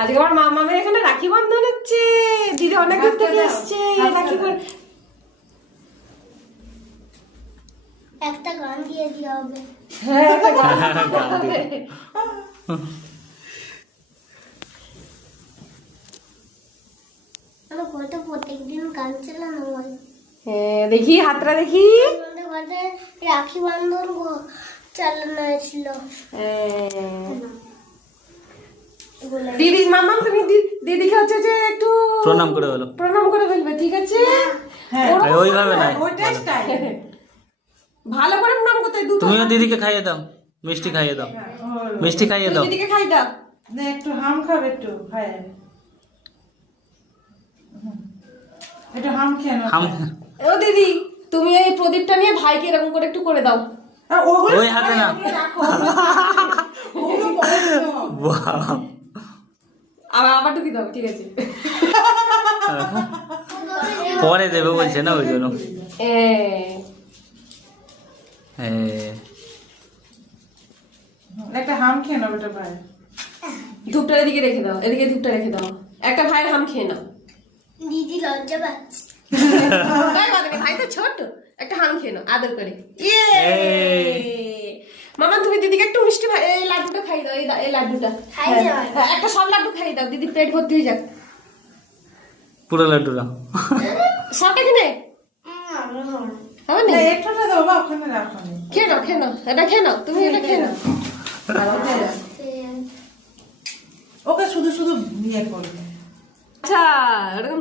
আজকে আমার মামামের এখানে রাখি বন্ধন হচ্ছে, দিদি অনেক দূর থেকে এসছে রাখি বন্ধন। একটা গান দিয়ে দেওয়া হবে। হ্যাঁ একটা গান হবে। আমার ঘরে প্রত্যেকদিন গান চালানো হয়। হ্যাঁ দেখি হাতটা দেখি। আমাদের ঘরে রাখি বন্ধন চালানো হয়েছিল। দিদি মামাম তুমি দিদিকে হচ্ছে যে একটু প্রণাম করে বলো। প্রণাম করে ফেলবে, ঠিক আছে? হ্যাঁ ওইভাবে নাই, ওইটাই স্টাইল। ভালো করে প্রণাম করতে দুটো। তুমিও দিদিকে খাইয়ে দাও, মিষ্টি খাইয়ে দাও, মিষ্টি খাইয়ে দাও। দিদিকে খাই দাও। না একটু হাম খাবে, একটু খায় একটু হাম খেয়ে নাও। হাম ও দিদি তুমি এই প্রদীপটা নিয়ে ভাইকে এরকম করে একটু করে দাও। আর ওগুলো ওই হাতে না। ওগুলো রাখো, ওগুলো পরে দিও। বাহ, আবার ঢুকি দাও, ঠিক আছে? পরে দেবে বলছে না ওই জন্য। হ্যাঁ একটা হাম খেয়ে নাও বেটা ভাই। ধূপটা এদিকে রেখে দাও, এদিকে ধূপটা রেখে দাও। একটা ভাইয়ের হাম খেয়ে নাও। দিদি লজ্জা পাচ্ছে। ভাই বাদে, ভাই তো ছোট, একটা হাম খেয়ে নাও আদর করে। মামা তুমি দিদিকে একটু মিষ্টি এই লাড্ডুটা খাই দাও, এই লাড্ডুটা। খাই যাও। হ্যাঁ, একটা সব লাড্ডু খাই দাও, দিদি পেট ভর্তি হয়ে যাক। পুরো লাড্ডুরা সবটা কিনে হবে না? না একটুটা দাও বা ওখানে রাখো না। খেয়ে নাও, খেয়ে নাও, এটা খেয়ে নাও, তুমি এটা খেয়ে নাও। ওকে শুধু শুধু ইয়ে করবে। আচ্ছা এরকম